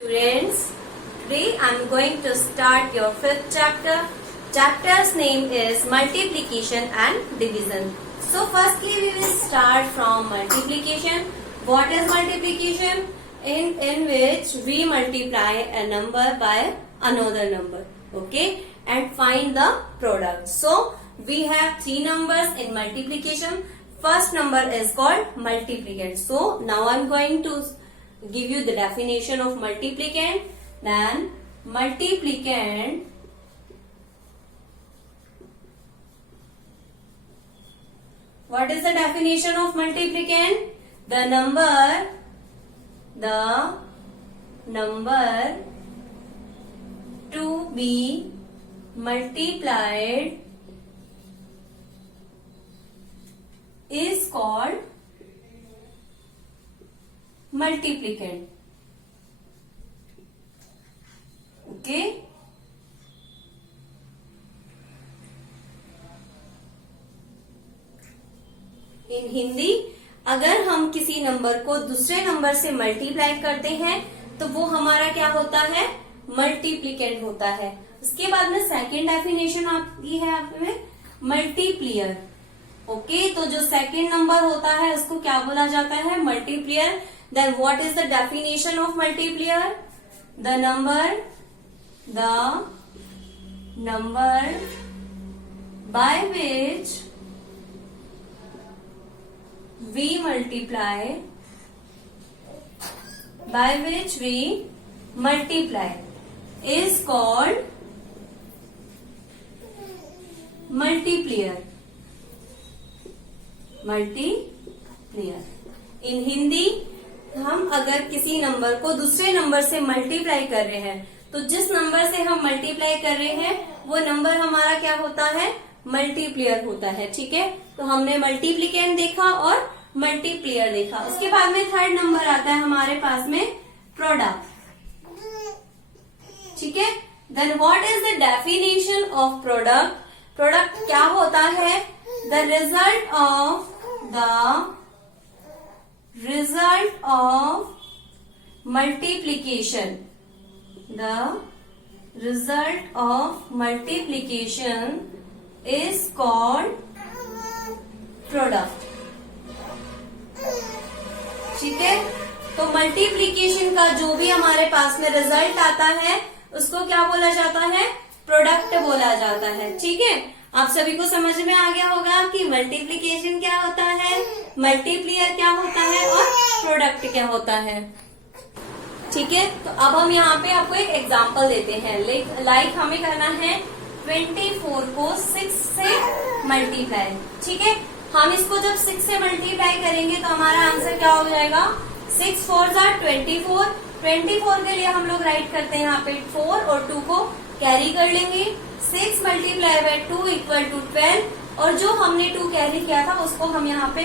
Students, today I am going to start your fifth chapter. Chapter's name is multiplication and division. So firstly we will start from multiplication. What is multiplication? In which we multiply a number by another number, okay, and find the product. So we have three numbers in multiplication. First number is called multiplicand. So now I am going to give you the definition of multiplicand. Then multiplicand what is the definition of multiplicand? The number to be multiplied is called multiplicand. Okay. इन हिंदी, अगर हम किसी number को दूसरे number से multiply करते हैं तो वो हमारा क्या होता है? मल्टीप्लिकेंड होता है. उसके बाद में सेकेंड डेफिनेशन आती है आप में मल्टीप्लियर. ओके, तो जो सेकेंड नंबर होता है उसको क्या बोला जाता है? मल्टीप्लियर. Then what is the definition of multiplier? The number by which we multiply is called multiplier. इन हिंदी, हम अगर किसी नंबर को दूसरे नंबर से मल्टीप्लाई कर रहे हैं तो जिस नंबर से हम मल्टीप्लाई कर रहे हैं वो नंबर हमारा क्या होता है? मल्टीप्लियर होता है. ठीक है, तो हमने मल्टीप्लिकेंड देखा और मल्टीप्लियर देखा. उसके बाद में थर्ड नंबर आता है हमारे पास में प्रोडक्ट. ठीक है, then what is the definition of product? Product क्या होता है? The result of multiplication. The result of multiplication is called product. ठीक है, तो मल्टीप्लिकेशन का जो भी हमारे पास में रिजल्ट आता है उसको क्या बोला जाता है? प्रोडक्ट बोला जाता है. ठीक है, आप सभी को समझ में आ गया होगा कि मल्टीप्लिकेशन क्या होता है, मल्टीप्लियर क्या होता है और प्रोडक्ट क्या होता है. ठीक है, तो अब हम यहाँ पे आपको एक एग्जांपल देते हैं. लाइक हमें करना है 24 को 6 से मल्टीप्लाई. ठीक है, हम इसको जब 6 से मल्टीप्लाई करेंगे तो हमारा आंसर क्या हो जाएगा? 6 4 24. 24 के लिए हम लोग राइट करते हैं यहाँ पे 4 और 2 को कैरी कर लेंगे. 6 मल्टीप्लाई बाय 2 इक्वल टू 12, और जो हमने 2 कैरी किया था उसको हम यहाँ पे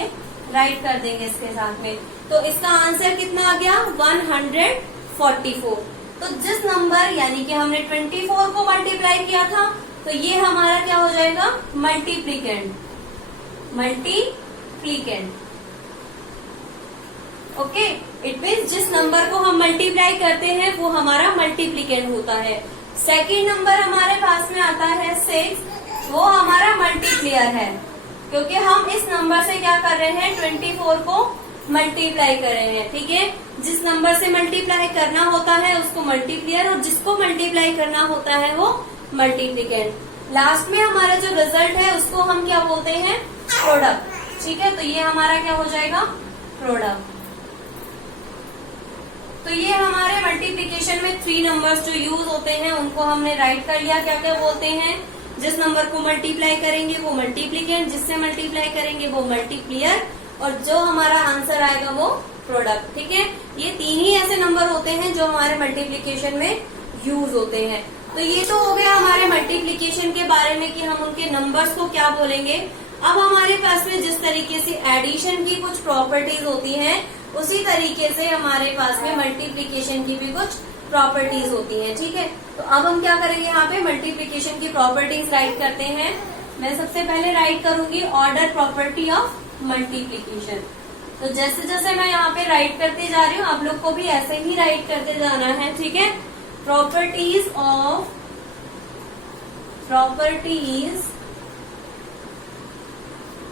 राइट कर देंगे इसके साथ में. तो इसका आंसर कितना आ गया? 144. तो जिस नंबर यानी कि हमने 24 को मल्टीप्लाई किया था तो ये हमारा क्या हो जाएगा? मल्टीप्लिकेंड. ओके, इट मीन्स जिस नंबर को हम मल्टीप्लाई करते हैं वो हमारा मल्टीप्लिकेंड होता है. सेकेंड नंबर हमारे पास में आता है 6, वो हमारा मल्टीप्लियर है क्योंकि हम इस नंबर से क्या कर रहे हैं? 24 को मल्टीप्लाई कर रहे हैं. ठीक है, जिस नंबर से मल्टीप्लाई करना होता है उसको मल्टीप्लियर और जिसको मल्टीप्लाई करना होता है वो मल्टीप्लिकेंड. लास्ट में हमारा जो रिजल्ट है उसको हम क्या बोलते हैं? प्रोडक्ट. ठीक है, तो ये हमारा क्या हो जाएगा? प्रोडक्ट. तो ये हमारे मल्टीप्लिकेशन में 3 नंबर्स जो यूज होते हैं उनको हमने राइट कर लिया. क्या क्या बोलते हैं? जिस नंबर को मल्टीप्लाई करेंगे वो मल्टीप्लिकेंड, जिससे मल्टीप्लाई करेंगे वो मल्टीप्लियर, और जो हमारा आंसर आएगा वो प्रोडक्ट. ठीक है, ये 3 ही ऐसे नंबर होते हैं जो हमारे मल्टीप्लिकेशन में यूज होते हैं. तो ये तो हो गया हमारे मल्टीप्लिकेशन के बारे में कि हम उनके नंबर्स को क्या बोलेंगे. अब हमारे पास में जिस तरीके से एडिशन की कुछ प्रॉपर्टीज होती हैं उसी तरीके से हमारे पास में मल्टीप्लिकेशन की भी कुछ प्रॉपर्टीज होती हैं. ठीक है, तो अब हम क्या करेंगे? यहाँ पे मल्टीप्लिकेशन की प्रॉपर्टीज राइट करते हैं. मैं सबसे पहले राइट करूंगी ऑर्डर प्रॉपर्टी ऑफ मल्टीप्लिकेशन. तो जैसे जैसे मैं यहाँ पे राइट करते जा रही हूँ, आप लोग को भी ऐसे ही राइट करते जाना है, ठीक है। Properties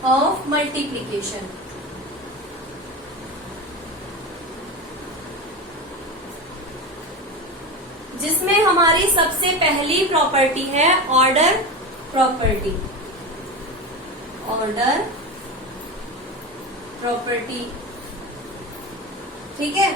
of multiplication. जिसमें हमारी सबसे पहली प्रॉपर्टी है ऑर्डर प्रॉपर्टी। ऑर्डर प्रॉपर्टी, ठीक है।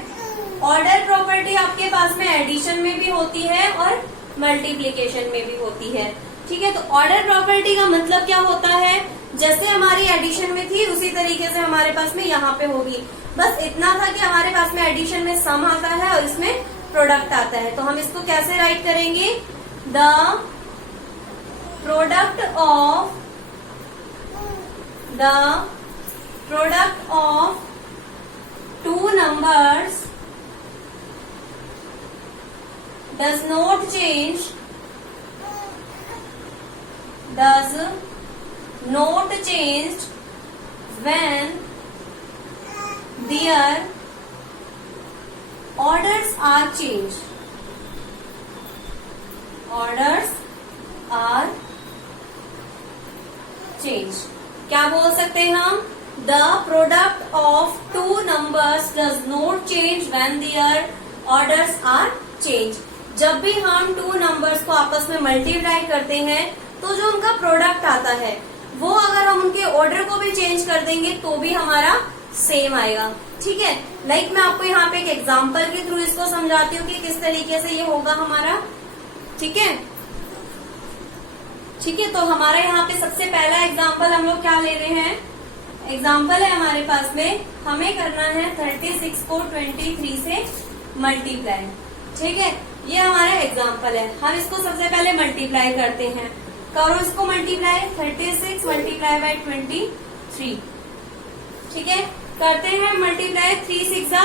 ऑर्डर प्रॉपर्टी आपके पास में एडिशन में भी होती है और मल्टीप्लीकेशन में भी होती है, ठीक है। तो ऑर्डर प्रॉपर्टी का मतलब क्या होता है, जैसे हमारी एडिशन में थी उसी तरीके से हमारे पास में यहाँ पे होगी। बस इतना था कि हमारे पास में एडिशन में सम आता है और इसमें प्रोडक्ट आता है। तो हम इसको कैसे राइट करेंगे, the product of two numbers does not change when their orders are changed. क्या बोल सकते हैं हम, the product of two numbers does not change when their orders are change. जब भी हम टू नंबर्स को आपस में मल्टीप्लाई करते हैं तो जो उनका प्रोडक्ट आता है वो अगर हम उनके ऑर्डर को भी चेंज कर देंगे तो भी हमारा सेम आएगा, ठीक है। लाइक मैं आपको यहाँ पे एक एग्जांपल के थ्रू इसको समझाती हूँ कि किस तरीके से ये होगा हमारा, ठीक है। ठीक है, तो हमारा यहाँ पे सबसे पहला एग्जाम्पल हम लोग क्या ले रहे हैं, एग्जाम्पल है हमारे पास में, हमें करना है 36 को 23 से मल्टीप्लाई, ठीक है। ये हमारा एग्जाम्पल है। हम इसको सबसे पहले मल्टीप्लाई करते हैं। करो इसको मल्टीप्लाई, 36 मल्टीप्लाई बाय 23, ठीक है। करते हैं मल्टीप्लाई, 3 6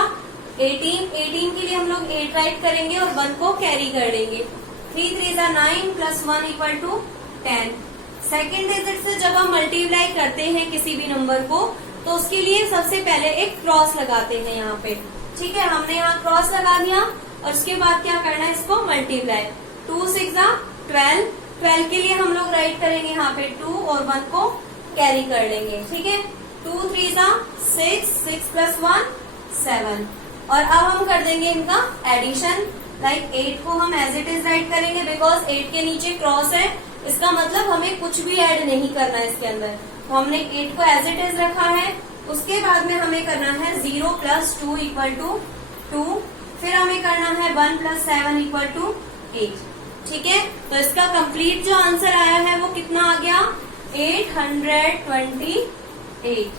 18, 18 के लिए हम लोग 8 राइट करेंगे और 1 को कैरी कर लेंगे। 3 3 9 plus 1 equal to 10। Second digit से जब हम मल्टीप्लाई करते हैं किसी भी नंबर को तो उसके लिए सबसे पहले एक क्रॉस लगाते हैं यहाँ पे, ठीक है। हमने यहाँ क्रॉस लगा दिया और उसके बाद क्या करना है, इसको मल्टीप्लाई। 2 6 12, 12 के लिए हम लोग राइट करेंगे यहाँ पे 2 और 1 को कैरी कर लेंगे, ठीक है। 2 3 6, 6 प्लस 1 7। और अब हम कर देंगे इनका एडिशन। लाइक 8 को हम एज इट इज राइट करेंगे बिकॉज 8 के नीचे क्रॉस है, इसका मतलब हमें कुछ भी ऐड नहीं करना है इसके अंदर। तो हमने 8 को एज इट इज रखा है। उसके बाद में हमें करना है 0 प्लस 2 इक्वल टू 2। फिर हमें करना है 1 प्लस 7 इक्वल टू 8, ठीक है। तो इसका कंप्लीट जो आंसर आया है वो कितना आ गया, 828।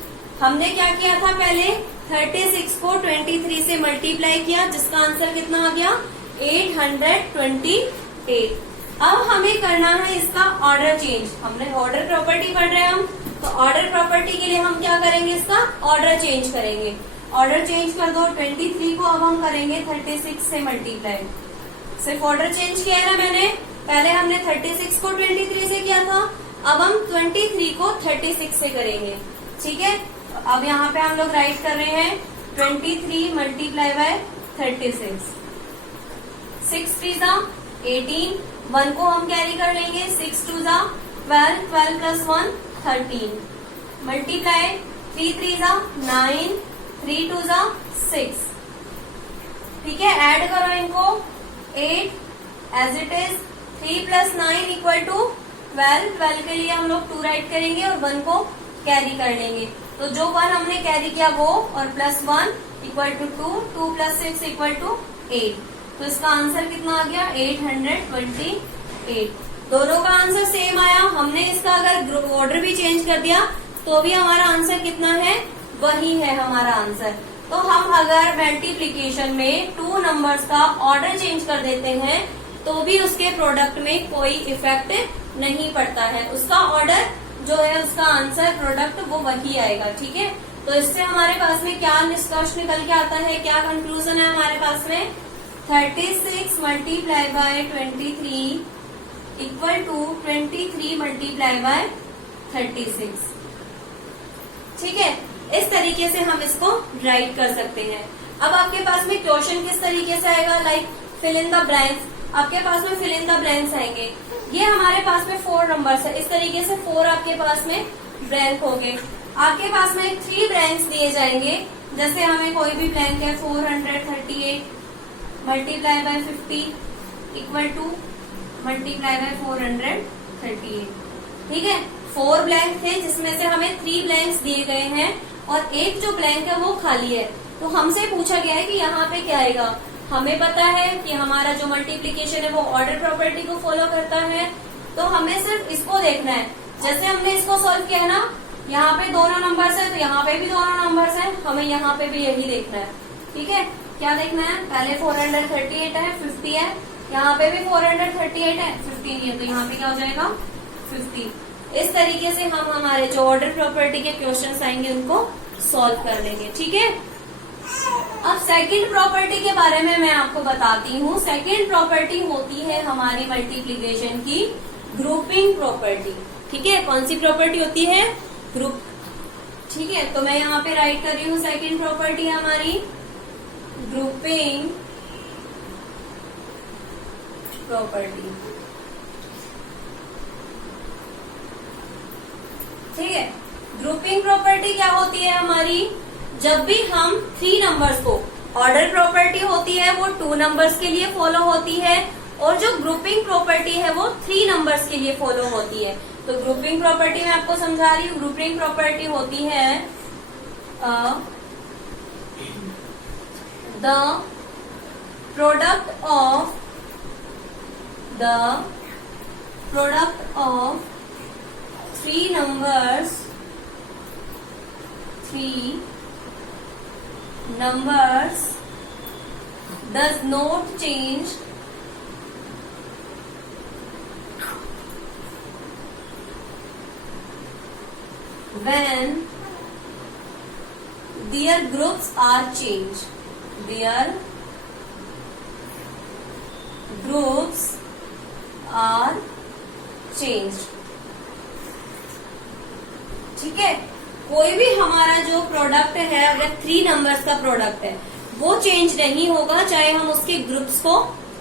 हमने क्या किया था, पहले 36 को 23 से मल्टीप्लाई किया जिसका आंसर कितना आ गया, 828। अब हमें करना है इसका ऑर्डर चेंज। हमने ऑर्डर प्रॉपर्टी पढ़ रहे हैं हम, तो ऑर्डर प्रॉपर्टी के लिए हम क्या करेंगे, इसका ऑर्डर चेंज करेंगे। ऑर्डर चेंज कर दो, 23 को अब हम करेंगे 36 से मल्टीप्लाई। सिर्फ ऑर्डर चेंज किया है ना मैंने, पहले हमने 36 को 23 से किया था, अब हम 23 को 36 से करेंगे, ठीक है। तो अब यहाँ पे हम लोग राइट कर रहे हैं 23 मल्टीप्लाई बाय 36। 6 3 18, 1 को हम कैरी कर लेंगे, 6 2 12, 12 प्लस 1 13। मल्टीप्लाई 3 3 9, 3 2 6, ठीक है। ऐड करो इनको, 8 as it is. 3 plus 9 equal to 12, 12 के लिए हम लोग 2 राइट करेंगे और 1 को कैरी कर लेंगे। तो जो 1 हमने कैरी किया वो, और plus 1 equal to 2, 2 plus 6 equal to 8। तो इसका आंसर कितना आ गया, 828। दोनों का आंसर सेम आया। हमने इसका अगर ऑर्डर भी चेंज कर दिया तो भी हमारा आंसर कितना है, वही है हमारा आंसर। तो हम अगर मल्टीप्लीकेशन में 2 नंबर्स का ऑर्डर चेंज कर देते हैं तो भी उसके प्रोडक्ट में कोई इफेक्ट नहीं पड़ता है। उसका ऑर्डर जो है, उसका आंसर प्रोडक्ट वो वही आएगा, ठीक है। तो इससे हमारे पास में क्या निष्कर्ष निकल के आता है, क्या कंक्लूजन है हमारे पास में, 36 multiply by 23 equal to 23 multiply by 36, ठीक है। इस तरीके से हम इसको राइट कर सकते हैं। अब आपके पास में क्वेश्चन किस तरीके से आएगा, like fill in the blanks. आपके पास में फिल इन द ब्लैंक्स आएंगे। ये हमारे पास में 4 नंबर्स है, इस तरीके से 4 आपके पास में ब्लैंक होंगे। आपके पास में 3 ब्लैंक्स दिए जाएंगे। जैसे हमें कोई भी ब्लैंक है 438 multiply by 50 equal to multiply by 438। ठीक है, 4 ब्लैंक थे जिसमें से हमें 3 ब्लैंक्स दिए गए हैं और एक जो ब्लैंक है वो खाली है। तो हमसे पूछा गया है कि यहाँ पे क्या आएगा। हमें पता है कि हमारा जो मल्टीप्लीकेशन है वो ऑर्डर प्रॉपर्टी को फॉलो करता है, तो हमें सिर्फ इसको देखना है। जैसे हमने इसको सॉल्व किया है ना, यहाँ पे दोनों नंबर्स है तो यहाँ पे भी दोनों नंबर्स है, हमें यहाँ पे भी यही देखना है। ठीक है, क्या देखना है, पहले 438 है, 50 है, यहाँ पे भी 438 है, 50 है, तो यहाँ पे क्या हो जाएगा 50। इस तरीके से हम हमारे जो ऑर्डर प्रॉपर्टी के क्वेश्चंस आएंगे उनको सॉल्व कर लेंगे। ठीक है, अब सेकंड प्रॉपर्टी के बारे में मैं आपको बताती हूँ। सेकंड प्रॉपर्टी होती है हमारी मल्टीप्लिकेशन की ग्रुपिंग प्रॉपर्टी। ठीक है, कौन सी प्रॉपर्टी होती है, ग्रुप। ठीक है, तो मैं यहाँ पे राइट कर रही हूँ सेकंड प्रॉपर्टी हमारी ग्रुपिंग प्रॉपर्टी। ठीक है, ग्रुपिंग प्रॉपर्टी क्या होती है हमारी, जब भी हम 3 नंबर्स को, ऑर्डर प्रॉपर्टी होती है वो 2 नंबर्स के लिए फॉलो होती है और जो ग्रुपिंग प्रॉपर्टी है वो 3 नंबर्स के लिए फॉलो होती है। तो ग्रुपिंग प्रॉपर्टी मैं आपको समझा रही हूँ। ग्रुपिंग प्रॉपर्टी होती है the product of 3 numbers does not change when their groups are changed. Their groups are changed. ठीक है, कोई भी हमारा जो प्रोडक्ट है, अगर 3 नंबर्स का प्रोडक्ट है वो चेंज नहीं होगा चाहे हम उसके ग्रुप्स को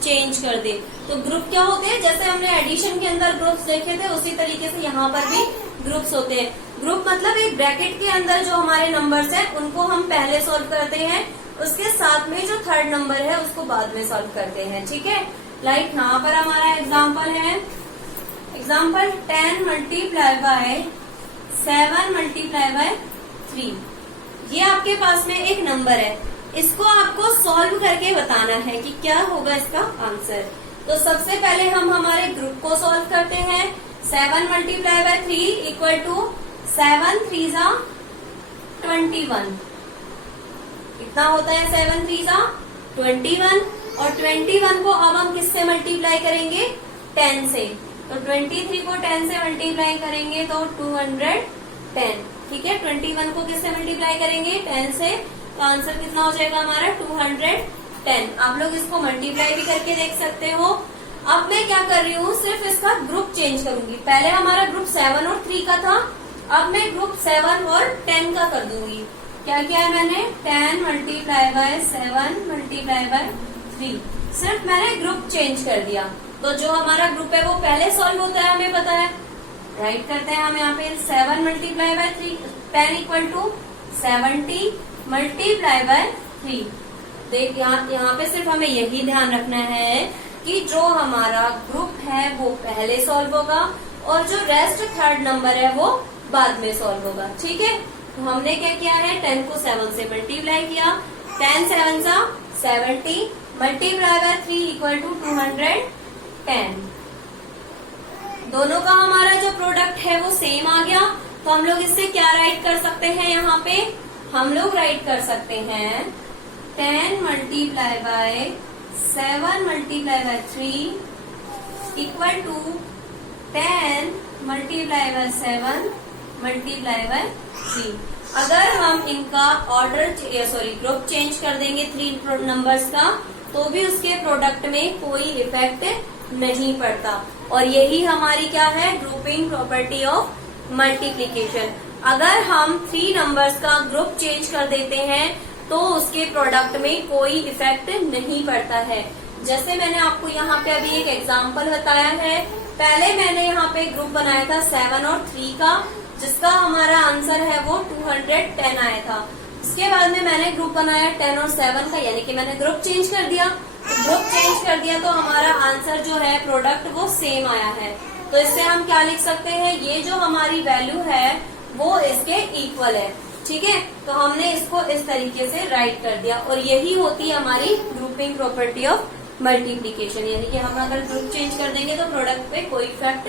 चेंज कर दे। तो ग्रुप क्या होते हैं, जैसे हमने एडिशन के अंदर ग्रुप्स देखे थे उसी तरीके से यहाँ पर भी ग्रुप्स होते हैं। ग्रुप मतलब एक ब्रैकेट के अंदर जो हमारे नंबर्स हैं उनको हम पहले सॉल्व करते हैं, उसके साथ में जो 3rd नंबर है उसको बाद में सॉल्व करते हैं। ठीक है, लाइक यहाँ पर हमारा एग्जाम्पल है, example 10 multiply by 7 multiply by 3। ये आपके पास में एक नंबर है, इसको आपको सॉल्व करके बताना है कि क्या होगा इसका आंसर। तो सबसे पहले हम हमारे ग्रुप को सॉल्व करते हैं। 7 मल्टीप्लाई बाय 3 इक्वल टू 7 3 जा 21। कितना होता है 7 3 जा 21, और 21 को अब हम किससे मल्टीप्लाई करेंगे, 10 से। तो 23 को 10 से मल्टीप्लाई करेंगे तो 210। ठीक है, 21 को किससे मल्टीप्लाई करेंगे, 10 से, तो आंसर कितना हो जाएगा हमारा 210। आप लोग इसको मल्टीप्लाई भी करके देख सकते हो। अब मैं क्या कर रही हूँ, सिर्फ इसका ग्रुप चेंज करूंगी। पहले हमारा ग्रुप 7 और 3 का था, अब मैं ग्रुप 7 और 10 का कर दूंगी। क्या किया है मैंने, 10 मल्टीप्लाई बाय 7 मल्टीप्लाई बाय 3, सिर्फ मैंने ग्रुप चेंज कर दिया। तो जो हमारा ग्रुप है वो पहले सॉल्व होता है, हमें पता है। राइट करते हैं हम यहाँ पे 7 multiply by 3, 10 equal to 70 multiply by 3। देख यहाँ पे सिर्फ हमें यही ध्यान रखना है कि जो हमारा ग्रुप है वो पहले सॉल्व होगा और जो रेस्ट 3rd नंबर है वो बाद में सॉल्व होगा। ठीक है, तो हमने क्या किया है, 10 को 7 से मल्टीप्लाई किया, 10 7 जा 70 मल्टीप्लाई बाय 3 इक्वल टू 210। दोनों का हमारा जो प्रोडक्ट है वो सेम आ गया। तो हम लोग इससे क्या राइट कर सकते हैं, यहाँ पे हम लोग राइट कर सकते हैं 10 multiply by 7 multiply by 3 equal to 10 multiply by 7 multiply by 3। अगर हम इनका ऑर्डर ग्रुप चेंज कर देंगे 3 नंबर्स का, तो भी उसके प्रोडक्ट में कोई इफेक्ट नहीं पड़ता। और यही हमारी क्या है, ग्रुपिंग प्रॉपर्टी ऑफ मल्टीप्लीकेशन। अगर हम 3 नंबर्स का ग्रुप चेंज कर देते हैं तो उसके प्रोडक्ट में कोई इफेक्ट नहीं पड़ता है। जैसे मैंने आपको यहाँ पे अभी एक एग्जांपल बताया है। पहले मैंने यहाँ पे ग्रुप बनाया था 7 और 3 का, जिसका हमारा आंसर है वो 210 आया था। उसके बाद में मैंने ग्रुप बनाया 10 और 7 का, यानी कि मैंने ग्रुप चेंज कर दिया। तो ग्रुप चेंज कर दिया तो हमारा आंसर जो है प्रोडक्ट वो सेम आया है। तो इससे हम क्या लिख सकते हैं, ये जो हमारी वैल्यू है वो इसके इक्वल है। ठीक है, तो हमने इसको इस तरीके से राइट कर दिया और यही होती है हमारी ग्रुपिंग प्रॉपर्टी ऑफ मल्टीप्लीकेशन, यानी कि हम अगर ग्रुप चेंज कर देंगे तो प्रोडक्ट पे कोई इफेक्ट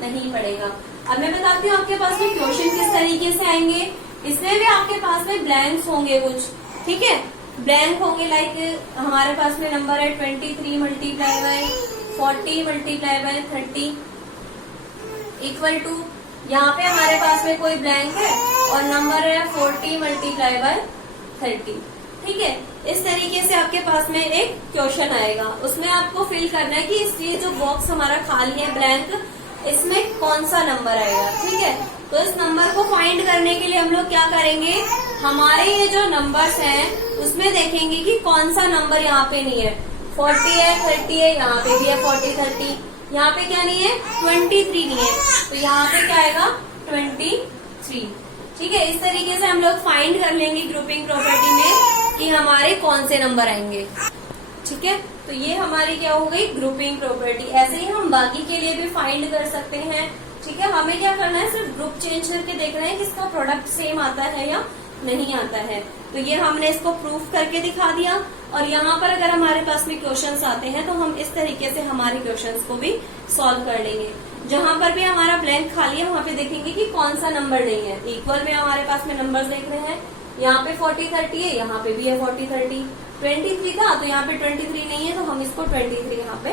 नहीं पड़ेगा। अब मैं बताती हूँ आपके पास में क्वेश्चन किस तरीके से आएंगे। इसमें भी आपके पास में ब्लैंक्स होंगे कुछ, ठीक है, ब्लैंक होंगे। लाइक हमारे पास में नंबर है 23 multiply by 40 multiply by 30 equal to, यहाँ पे हमारे पास में कोई ब्लैंक है और नंबर है 40 मल्टीप्लाई बाय 30। ठीक है, इस तरीके से आपके पास में एक क्वेश्चन आएगा। उसमें आपको फिल करना है कि इसलिए जो बॉक्स हमारा खाली है ब्लैंक, इसमें कौन सा नंबर आएगा। ठीक है, तो इस नंबर को फाइंड करने के लिए हम लोग क्या करेंगे, हमारे ये जो नंबर्स हैं उसमें देखेंगे कि कौन सा नंबर यहाँ पे नहीं है। 40 है, 30 है, यहाँ पे भी है 40 30, यहाँ पे क्या नहीं है 23 नहीं है, तो यहाँ पे क्या आएगा 23। ठीक है, इस तरीके से हम लोग फाइंड कर लेंगे ग्रुपिंग प्रॉपर्टी में कि हमारे कौन से नंबर आएंगे। ठीक है, तो ये हमारी क्या हो गई ग्रुपिंग प्रॉपर्टी। ऐसे ही हम बाकी के लिए भी फाइंड कर सकते हैं। ठीक है, हमें क्या करना है, सिर्फ ग्रुप चेंज करके देखना है कि इसका प्रोडक्ट सेम आता है या नहीं आता है। तो ये हमने इसको प्रूफ करके दिखा दिया। और यहाँ पर अगर हमारे पास में क्वेश्चंस आते हैं तो हम इस तरीके से हमारे क्वेश्चंस को भी सॉल्व कर लेंगे। जहां पर भी हमारा ब्लैंक खाली है वहां पे देखेंगे कि कौन सा नंबर नहीं है। इक्वल में हमारे पास में नंबर्स देख रहे हैं, यहाँ पे 40 30 है, यहाँ पे भी है 40 30। 23 था तो यहाँ पे 23 नहीं है, तो हम इसको 23 यहाँ पे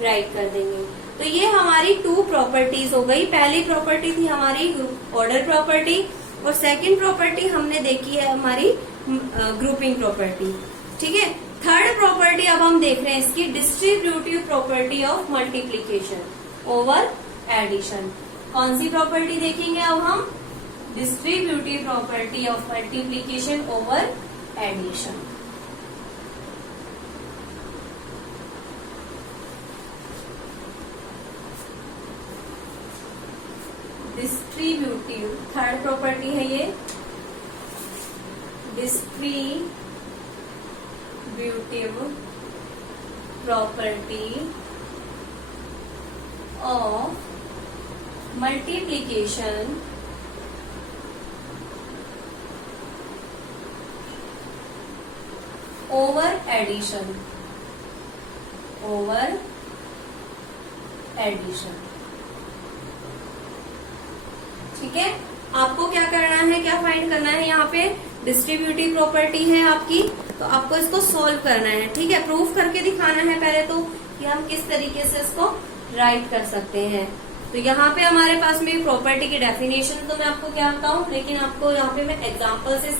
राइट कर देंगे। तो ये हमारी 2 प्रॉपर्टीज हो गई। पहली प्रॉपर्टी थी हमारी ऑर्डर प्रॉपर्टी और सेकंड प्रॉपर्टी हमने देखी है हमारी ग्रुपिंग प्रॉपर्टी। ठीक है, थर्ड प्रॉपर्टी अब हम देख रहे हैं इसकी distributive property of multiplication over addition. कौन सी प्रॉपर्टी देखेंगे अब हम, distributive property of multiplication over addition. Distributive third property है ये, distributive property of multiplication over addition, over addition. ठीक है, आपको क्या करना है, क्या फाइंड करना है, यहाँ पे डिस्ट्रीब्यूटिव प्रॉपर्टी है आपकी, तो आपको इसको सॉल्व करना है। ठीक है, प्रूफ करके दिखाना है पहले तो कि हम किस तरीके से इसको राइट कर सकते हैं। तो यहाँ पे हमारे पास में प्रॉपर्टी की डेफिनेशन तो मैं आपको क्या बताऊं, लेकिन आपको यहाँ पे मैं एग्जांपल से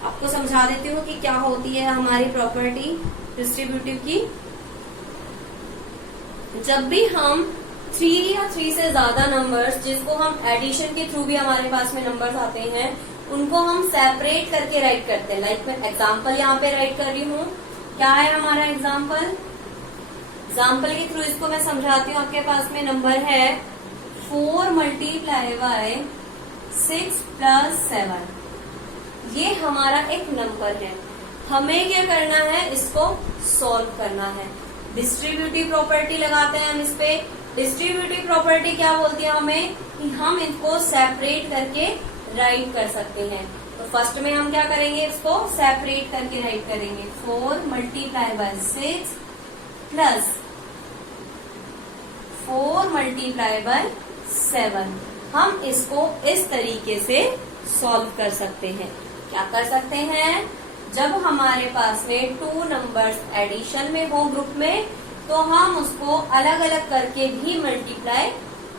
आपको समझा देती हूँ कि क्या होती है हमारी प्रॉपर्टी डिस्ट्रीब्यूटिव की। जब भी हम 3 या 3 से ज्यादा नंबर्स, जिसको हम एडिशन के थ्रू भी हमारे पास में नंबर्स आते हैं, उनको हम सेपरेट करके राइट करते हैं। लाइक मैं एग्जांपल यहाँ पे राइट कर रही हूँ। क्या है हमारा एग्जांपल, एग्जांपल के थ्रू इसको मैं समझाती हूँ। आपके पास में नंबर है 4 मल्टीप्लाई बाय 6 प्लस 7। ये हमारा एक नंबर है, हमें क्या करना है, इसको सॉल्व करना है। डिस्ट्रीब्यूटिव प्रॉपर्टी लगाते हैं हम इस पे। डिस्ट्रीब्यूटिव प्रॉपर्टी क्या बोलती है हमें, कि हम इनको सेपरेट करके राइट कर सकते हैं। तो फर्स्ट में हम क्या करेंगे, इसको सेपरेट करके राइट करेंगे। 4 multiply by 6 plus 4 multiply by 7। हम इसको इस तरीके से सॉल्व कर सकते हैं। क्या कर सकते हैं, जब हमारे पास में 2 नंबर्स एडिशन में हो ग्रुप में, तो हम उसको अलग अलग करके भी मल्टीप्लाई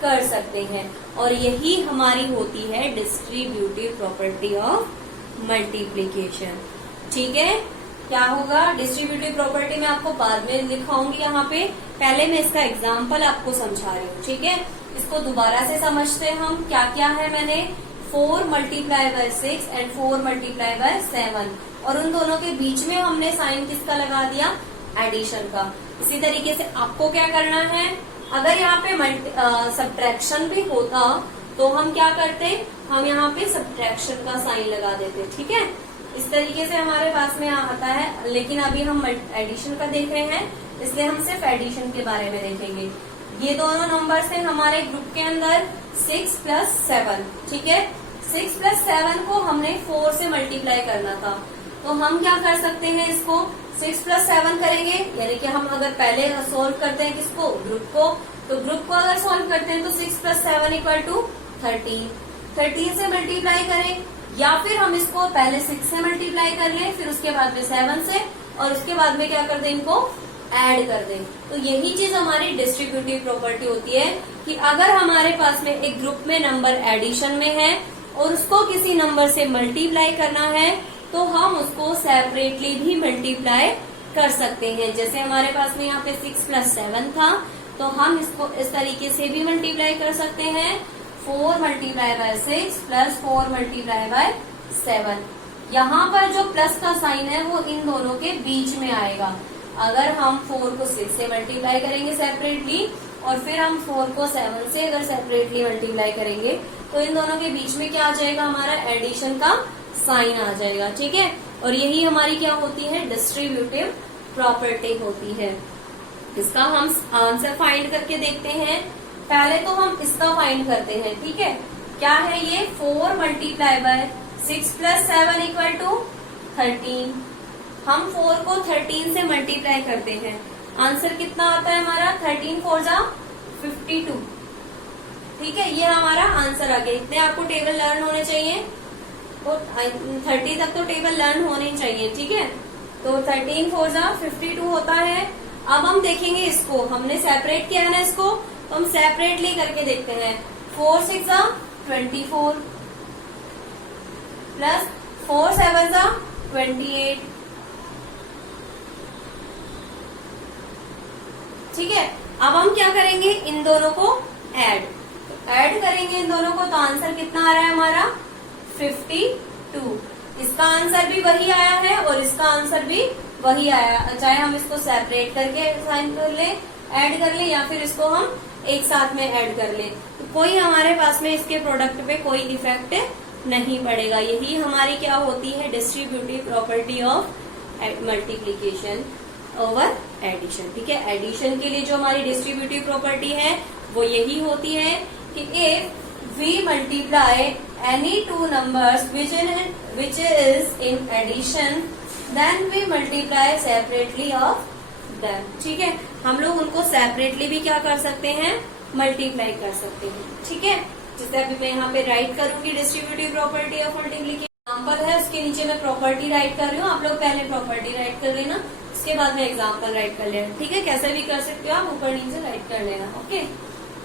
कर सकते हैं। और यही हमारी होती है डिस्ट्रीब्यूटिव प्रॉपर्टी ऑफ मल्टीप्लीकेशन। ठीक है, क्या होगा, डिस्ट्रीब्यूटिव प्रॉपर्टी में आपको बाद में दिखाऊंगी। यहाँ पे पहले मैं इसका एग्जाम्पल आपको समझा रही हूँ। ठीक है, इसको दोबारा से समझते हैं हम। क्या क्या है, मैंने 4 multiply by 6 and 4 multiply by 7, और उन दोनों के बीच में हमने साइन किसका लगा दिया, एडिशन का। इसी तरीके से आपको क्या करना है, अगर यहाँ पे सब्ट्रैक्शन भी होता तो हम क्या करते, हम यहाँ पे सब्ट्रैक्शन का साइन लगा देते, ठीक है। इस तरीके से हमारे पास में आता है, लेकिन अभी हम एडिशन का देख रहे हैं, इसलिए हम सिर्फ एडिशन के बारे में देखेंगे। ये दोनों नंबर्स हैं हमारे ग्रुप के अंदर 6 + 7, ठीक है। 6 + 7 को हमने 4 से मल्टीप्लाई करना था, तो हम क्या कर सकते हैं, इसको 6 + 7 करेंगे, यानी कि हम अगर पहले सोल्व करते हैं किसको, ग्रुप को, तो ग्रुप को अगर सोल्व करते हैं तो 6 + 7 = 13, 13 से मल्टीप्लाई करें, या फिर हम इसको पहले 6 से मल्टीप्लाई कर लें, फिर उसके बाद में 7 से, और उसके बाद में क्या कर दें, इनको ऐड कर दें। तो यही चीज हमारी डिस्ट्रीब्यूटिव प्रॉपर्टी होती है कि अगर हमारे पास में एक ग्रुप में नंबर एडिशन में है और उसको किसी नंबर से मल्टीप्लाई करना है, तो हम उसको सेपरेटली भी मल्टीप्लाई कर सकते हैं। जैसे हमारे पास में यहाँ पे 6 + 7 था, तो हम इसको इस तरीके से भी मल्टीप्लाई कर सकते हैं, 4 मल्टीप्लाई बाय 6 + 4 मल्टीप्लाई बाय 7। यहाँ पर जो प्लस का साइन है वो इन दोनों के बीच में आएगा। अगर हम 4 को 6 से मल्टीप्लाई करेंगे सेपरेटली, और फिर हम 4 को 7 से अगर सेपरेटली मल्टीप्लाई करेंगे, तो इन दोनों के बीच में क्या आ जाएगा, हमारा एडिशन का साइन आ जाएगा, ठीक है। और यही हमारी क्या होती है, डिस्ट्रीब्यूटिव प्रॉपर्टी होती है। इसका हम आंसर फाइंड करके देखते हैं। पहले तो हम इसका फाइंड करते हैं, ठीक है। क्या है ये, 4 मल्टीप्लाई बाय 6 + 7 = 13। हम 4 को 13 से मल्टीप्लाई करते हैं, आंसर कितना आता है हमारा, 13 × 4 = 52, ठीक है। ये हमारा आंसर आ गया। इतने आपको टेबल लर्न होने चाहिए, तो 30 तक तो टेबल लर्न होने चाहिए, ठीक है। तो 13 × 4 = 52 होता है। अब हम देखेंगे इसको, हमने सेपरेट किया है ना इसको, तो हम सेपरेटली करके देखते हैं। 4 × 6 = 24 + 4 × 7 = 28, ठीक है। अब हम क्या करेंगे, इन दोनों को ऐड करेंगे इन दोनों को, तो आंसर कितना आ रहा है हमारा, 52। इसका आंसर भी वही आया है और इसका आंसर भी वही आया, चाहे हम इसको सेपरेट करके साइन कर ले, ऐड कर ले, या फिर इसको हम एक साथ में ऐड कर ले, तो कोई हमारे पास में इसके प्रोडक्ट पे कोई इफेक्ट नहीं पड़ेगा। यही हमारी क्या होती है, distributive property of multiplication over addition, ठीक है। एडिशन के लिए जो हमारी डिस्ट्रीब्यूटिव प्रॉपर्टी है वो यही होती है कि if we multiply any two numbers which is in addition, then we multiply separately of them, ठीक है। हम लोग उनको सेपरेटली भी क्या कर सकते हैं, मल्टीप्लाई कर सकते हैं, ठीक है। जैसे अभी मैं यहाँ पे राइट करूंगी distributive property of multiplication, example है उसके नीचे मैं प्रॉपर्टी राइट कर रही हूँ, आप लोग पहले प्रॉपर्टी राइट कर लेना, उसके बाद में एग्जाम्पल राइट कर लेना, ठीक है। कैसे भी कर सकते हो आप, ऊपर नीचे राइट कर लेना, ओके।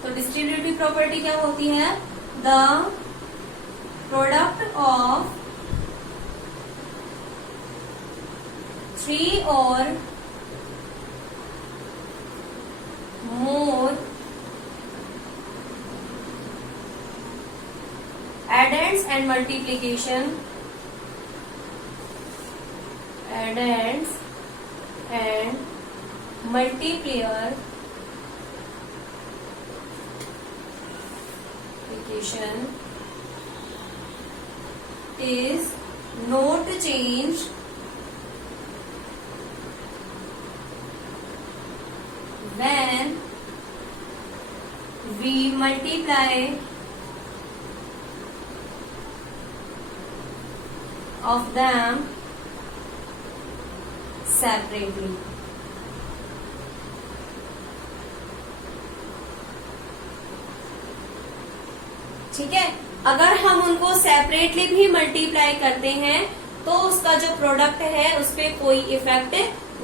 तो डिस्ट्रीब्यूटिव प्रॉपर्टी क्या होती है, the product of 3 or more addends and multiplication, addends and multiplier is not changed when we multiply of them separately, ठीक है। अगर हम उनको सेपरेटली भी मल्टीप्लाई करते हैं तो उसका जो प्रोडक्ट है उस पर कोई इफेक्ट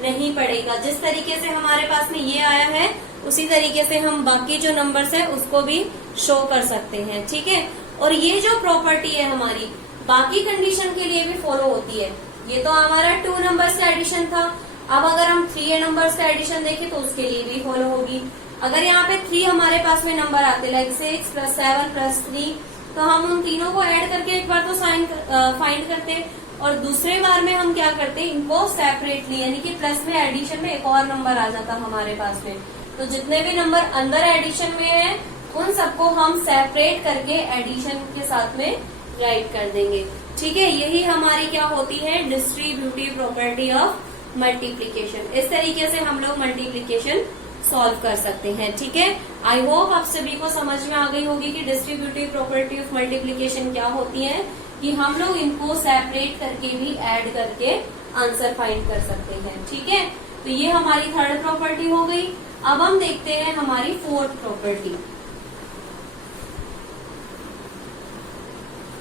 नहीं पड़ेगा। जिस तरीके से हमारे पास में ये आया है उसी तरीके से हम बाकी जो नंबर्स है उसको भी शो कर सकते हैं, ठीक है। और ये जो प्रॉपर्टी है हमारी बाकी कंडीशन के लिए भी फॉलो होती है। ये तो हमारा 2 नंबर्स का एडिशन था, अब अगर हम 3 नंबर्स का एडिशन देखें तो उसके लिए भी फॉलो होगी। अगर यहाँ पे 3 हमारे पास में नंबर आते, लाइक 6 + 7 + 3 तो हम उन तीनों को ऐड करके एक बार तो फाइंड करते, और दूसरे बार में हम क्या करते, इनको सेपरेटली, यानी कि प्लस में एडिशन में एक और नंबर आ जाता हमारे पास में। तो जितने भी नंबर अंदर एडिशन में है उन सबको हम सेपरेट करके एडिशन के साथ में राइट कर देंगे। ठीक है, यही हमारी क्या होती है, डिस्ट्रीब्यूटिव प्रॉपर्टी ऑफ मल्टीप्लीकेशन। इस तरीके से हम लोग मल्टीप्लीकेशन सॉल्व कर सकते हैं। ठीक है, आई होप आप सभी को समझ में आ गई होगी कि डिस्ट्रीब्यूटिव प्रॉपर्टी ऑफ मल्टीप्लीकेशन क्या होती है, कि हम लोग इनको सेपरेट करके भी ऐड करके आंसर फाइंड कर सकते हैं। ठीक है, तो ये हमारी थर्ड प्रॉपर्टी हो गई। अब हम देखते हैं हमारी फोर्थ प्रॉपर्टी।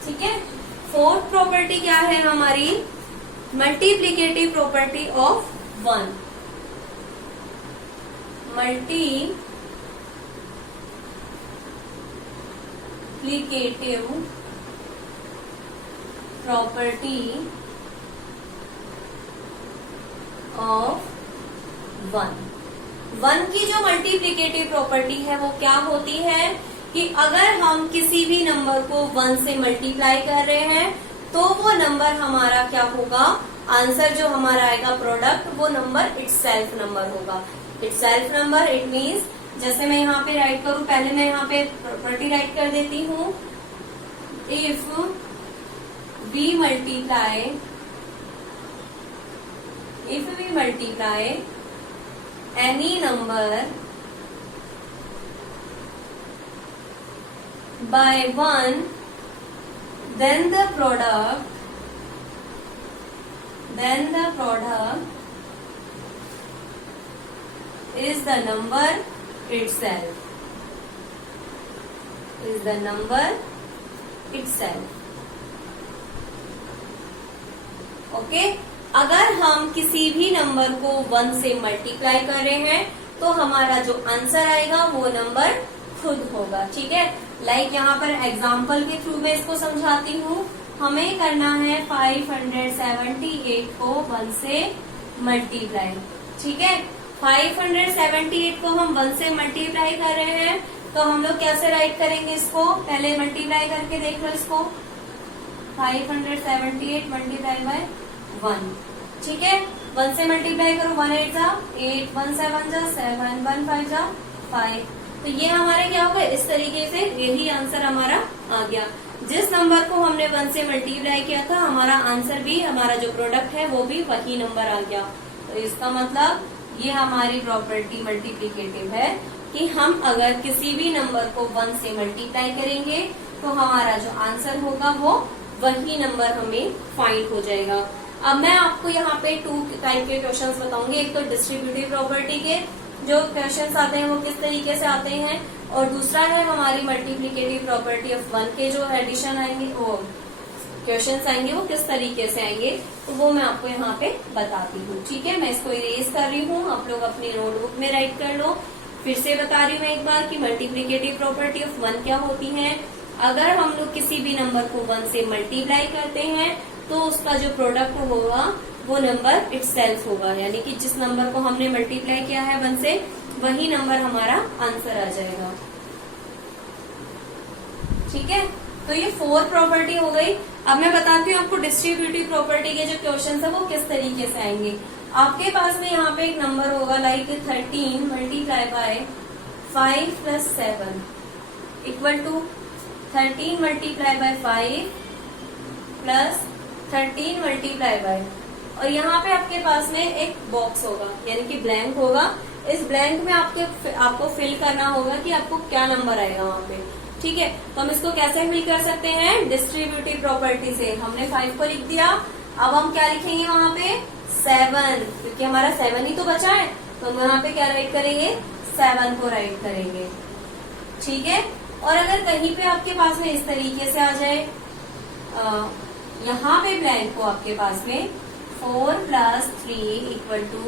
ठीक है, फोर्थ प्रॉपर्टी क्या है हमारी, multiplicative property of 1। Multiplicative property of 1 की जो मल्टीप्लीकेटिव प्रॉपर्टी है वो क्या होती है कि अगर हम किसी भी नंबर को 1 से मल्टीप्लाई कर रहे हैं तो वो नंबर हमारा क्या होगा, आंसर जो हमारा आएगा प्रोडक्ट, वो नंबर इटसेल्फ नंबर होगा। इटसेल्फ नंबर इट मीन्स, जैसे मैं यहाँ पे राइट करूं, पहले मैं यहाँ पे प्रॉपर्टी राइट कर देती हूँ, if we multiply any number by 1, then the product is the number itself. Okay, अगर हम किसी भी नंबर को 1 से मल्टीप्लाई कर रहे हैं तो हमारा जो आंसर आएगा वो नंबर खुद होगा। ठीक है, लाइक यहाँ पर एग्जाम्पल के थ्रू मैं इसको समझाती हूँ। हमें करना है 578 को 1 से मल्टीप्लाई। ठीक है, 578 को हम 1 से मल्टीप्लाई कर रहे हैं तो हम लोग कैसे राइट करेंगे इसको, पहले मल्टीप्लाई करके देख लो इसको, 578 मल्टीप्लाई बाय 1। ठीक है, 1 से मल्टीप्लाई करो, 1 8 जा 8, 1 7 जा 7, 1 5 जा 5। तो ये हमारे क्या होगा, इस तरीके से यही आंसर हमारा आ गया। जिस नंबर को हमने 1 से मल्टीप्लाई किया था हमारा आंसर भी, हमारा जो प्रोडक्ट है वो भी वही नंबर आ गया। तो इसका मतलब ये हमारी प्रॉपर्टी मल्टीप्लीकेटिव है कि हम अगर किसी भी नंबर को 1 से मल्टीप्लाई करेंगे तो हमारा जो आंसर होगा वो वही नंबर हमें फाइंड हो जाएगा। अब मैं आपको यहाँ पे 2 टाइप के क्वेश्चंस बताऊंगी। एक तो डिस्ट्रीब्यूटिव प्रॉपर्टी के जो क्वेश्चंस आते हैं वो किस तरीके से आते हैं, और दूसरा है हमारी मल्टीप्लीकेटिव प्रॉपर्टी ऑफ 1 के जो एडिशन आएंगे, वो क्वेश्चंस आएंगे वो किस तरीके से आएंगे, तो वो मैं आपको यहाँ पे बताती हूँ। ठीक है, मैं इसको इरेज कर रही हूँ, आप लोग अपनी नोटबुक में राइट कर लो। फिर से बता रही हूँ मैं एक बार कि मल्टीप्लीकेटिव प्रॉपर्टी ऑफ 1 क्या होती है। अगर हम लोग किसी भी नंबर को 1 से मल्टीप्लाई करते हैं तो उसका जो प्रोडक्ट होगा वो नंबर इटसेल्फ होगा, यानी कि जिस नंबर को हमने मल्टीप्लाई किया है 1 से वही नंबर हमारा आंसर आ जाएगा। ठीक है, तो ये 4 प्रॉपर्टी हो गई। अब मैं बताती हूँ आपको डिस्ट्रीब्यूटिव प्रॉपर्टी के जो क्वेश्चन है वो किस तरीके से आएंगे। आपके पास में यहाँ पे एक नंबर होगा like 13 multiply by 5 plus 7 equal to 13 multiply by 5 plus 13 multiply by, और यहाँ पे आपके पास में एक बॉक्स होगा यानी कि ब्लैंक होगा। इस ब्लैंक में आपको फिल करना होगा कि आपको क्या नंबर आएगा वहाँ पे। ठीक है, तो हम इसको कैसे फिल कर सकते हैं, डिस्ट्रीब्यूटिव प्रॉपर्टी से। हमने 5 को लिख दिया, अब हम क्या लिखेंगे वहाँ पे 7, क्योंकि हमारा 7 ही तो बचा है, तो हम यहाँ पे क्या राइट करेंगे 7 को राइट करेंगे। ठीक है, और अगर कहीं पे आपके पास में इस तरीके से आ जाए, यहाँ पे ब्लैंक को आपके पास में 4 plus 3 equal to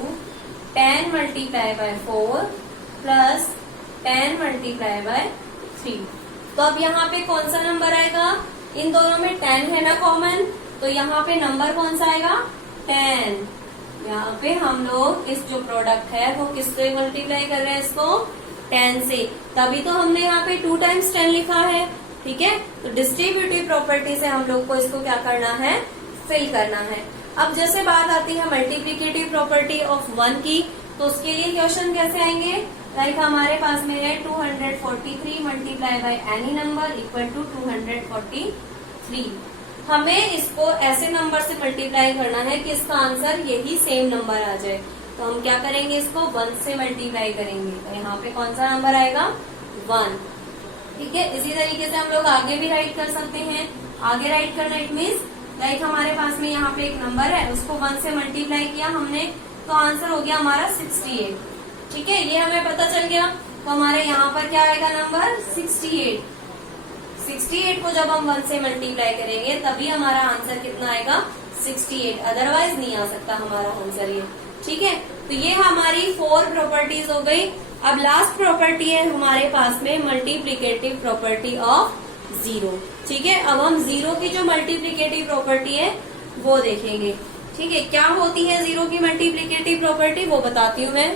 10 multiply by 4 plus 10 multiply by 3, तो अब यहाँ पे कौन सा नंबर आएगा, इन दोनों में 10 है ना कॉमन, तो यहाँ पे नंबर कौन सा आएगा 10। यहाँ पे हम लोग इस जो प्रोडक्ट है वो किससे मल्टीप्लाई कर रहे हैं, इसको 10 से, तभी तो हमने यहाँ पे 2 टाइम्स 10 लिखा है। ठीक है। तो डिस्ट्रीब्यूटिव प्रॉपर्टी से हम लोग को इसको क्या करना है, फिल करना है। अब जैसे बात आती है मल्टीप्लिकेटिव प्रॉपर्टी ऑफ 1 की, तो उसके लिए क्वेश्चन कैसे आएंगे, लाइक हमारे पास में है 243 multiply by any number equal to 243। हमें इसको ऐसे नंबर से मल्टीप्लाई करना है कि इसका आंसर यही सेम नंबर आ जाए। तो हम क्या करेंगे, इसको 1 से मल्टीप्लाई करेंगे, तो यहाँ पे कौन सा नंबर आएगा, 1। ठीक है। इसी तरीके से हम लोग आगे भी राइट कर सकते हैं। आगे राइट करना इट मीन्स लाइक हमारे पास में यहाँ पे एक नंबर है, उसको 1 से मल्टीप्लाई किया हमने, तो आंसर हो गया हमारा 68। ठीक है, ये हमें पता चल गया। तो हमारे यहाँ पर क्या आएगा नंबर, 68। 68 को जब हम 1 से मल्टीप्लाई करेंगे तभी हमारा आंसर कितना आएगा, 68, अदरवाइज नहीं आ सकता हमारा आंसर ये। ठीक है, तो ये हमारी 4 प्रॉपर्टीज हो गई। अब लास्ट प्रॉपर्टी है हमारे पास में मल्टीप्लिकेटिव प्रॉपर्टी ऑफ 0। ठीक है, अब हम 0 की जो मल्टीप्लिकेटिव प्रॉपर्टी है वो देखेंगे। ठीक है, क्या होती है 0 की मल्टीप्लिकेटिव प्रॉपर्टी वो बताती हूँ मैं।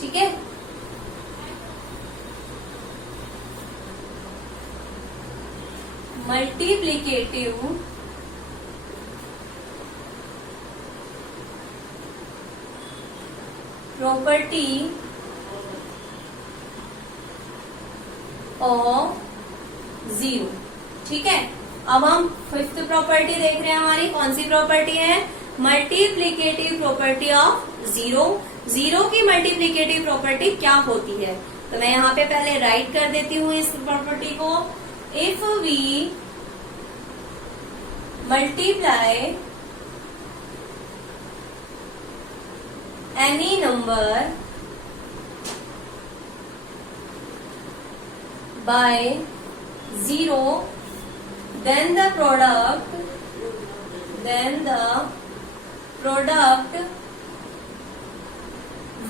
ठीक है, मल्टीप्लिकेटिव प्रॉपर्टी ऑफ 0। ठीक है, अब हम 5th प्रॉपर्टी देख रहे हैं। हमारी कौन सी प्रॉपर्टी है, मल्टीप्लिकेटिव प्रॉपर्टी ऑफ 0। 0 की मल्टीप्लिकेटिव प्रॉपर्टी क्या होती है, तो मैं यहाँ पे पहले राइट कर देती हूँ इस प्रॉपर्टी को। If we multiply any number by 0, then the product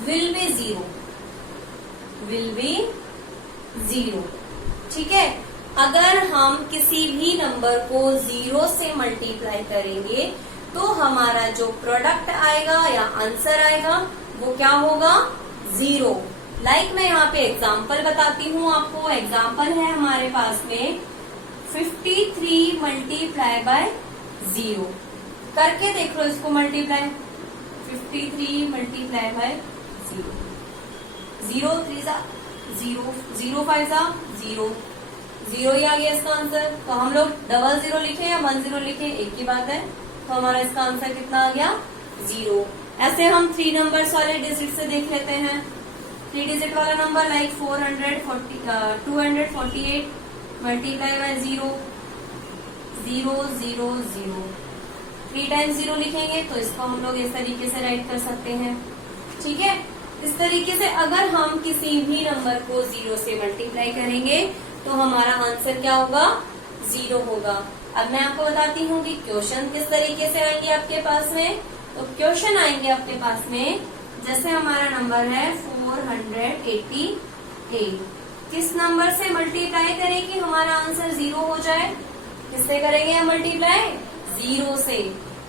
will be 0, will be 0। ठीक है, अगर हम किसी भी नंबर को 0 से मल्टीप्लाई करेंगे तो हमारा जो प्रोडक्ट आएगा या आंसर आएगा वो क्या होगा, 0। लाइक मैं यहाँ पे एग्जाम्पल बताती हूँ आपको। एग्जाम्पल है हमारे पास में 53 मल्टीप्लाई बाय 0। करके देख लो इसको मल्टीप्लाई, 53 मल्टीप्लाई बाय 0। 0 3 सा 0, 0 5 सा 0, 0 ही आ गया इसका आंसर। तो हम लोग 00 लिखे या 10 लिखे एक ही बात है। तो हमारा इसका आंसर कितना आ गया, 0। ऐसे हम 3 नंबर्स वाले डिजिट से देख लेते हैं। 3 डिजिट वाला number like 248 multiply by 0, 0 0 0। 3 times 0 लिखेंगे तो इसको हम लोग इस तरीके से राइट कर सकते हैं। ठीक है, इस तरीके से अगर हम किसी भी नंबर को 0 से मल्टीप्लाई करेंगे तो हमारा आंसर क्या होगा, 0 होगा। अब मैं आपको बताती हूँ कि क्वेश्चन किस तरीके से आएंगे आपके पास में। तो क्वेश्चन आएंगे आपके पास में, जैसे हमारा नंबर है 488, किस नंबर से मल्टीप्लाई करें कि हमारा आंसर 0 हो जाए, किससे करेंगे हम मल्टीप्लाई, 0 से।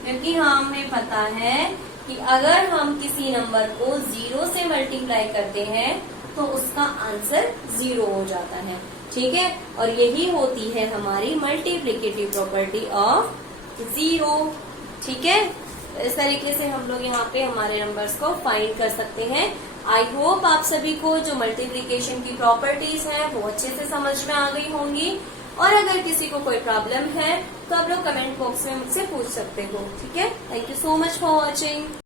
क्योंकि हमें पता है कि अगर हम किसी नंबर को 0 से मल्टीप्लाई करते हैं तो उसका आंसर 0 हो जाता है। ठीक है, और यही होती है हमारी मल्टीप्लिकेटिव प्रॉपर्टी ऑफ 0। ठीक है, इस तरीके से हम लोग यहाँ पे हमारे नंबर्स को फाइंड कर सकते हैं। आई होप आप सभी को जो मल्टीप्लिकेशन की प्रॉपर्टीज हैं वो अच्छे से समझ में आ गई होंगी। और अगर किसी को कोई प्रॉब्लम है तो आप लोग कमेंट बॉक्स में मुझसे पूछ सकते हो। ठीक है, thank you so much for watching.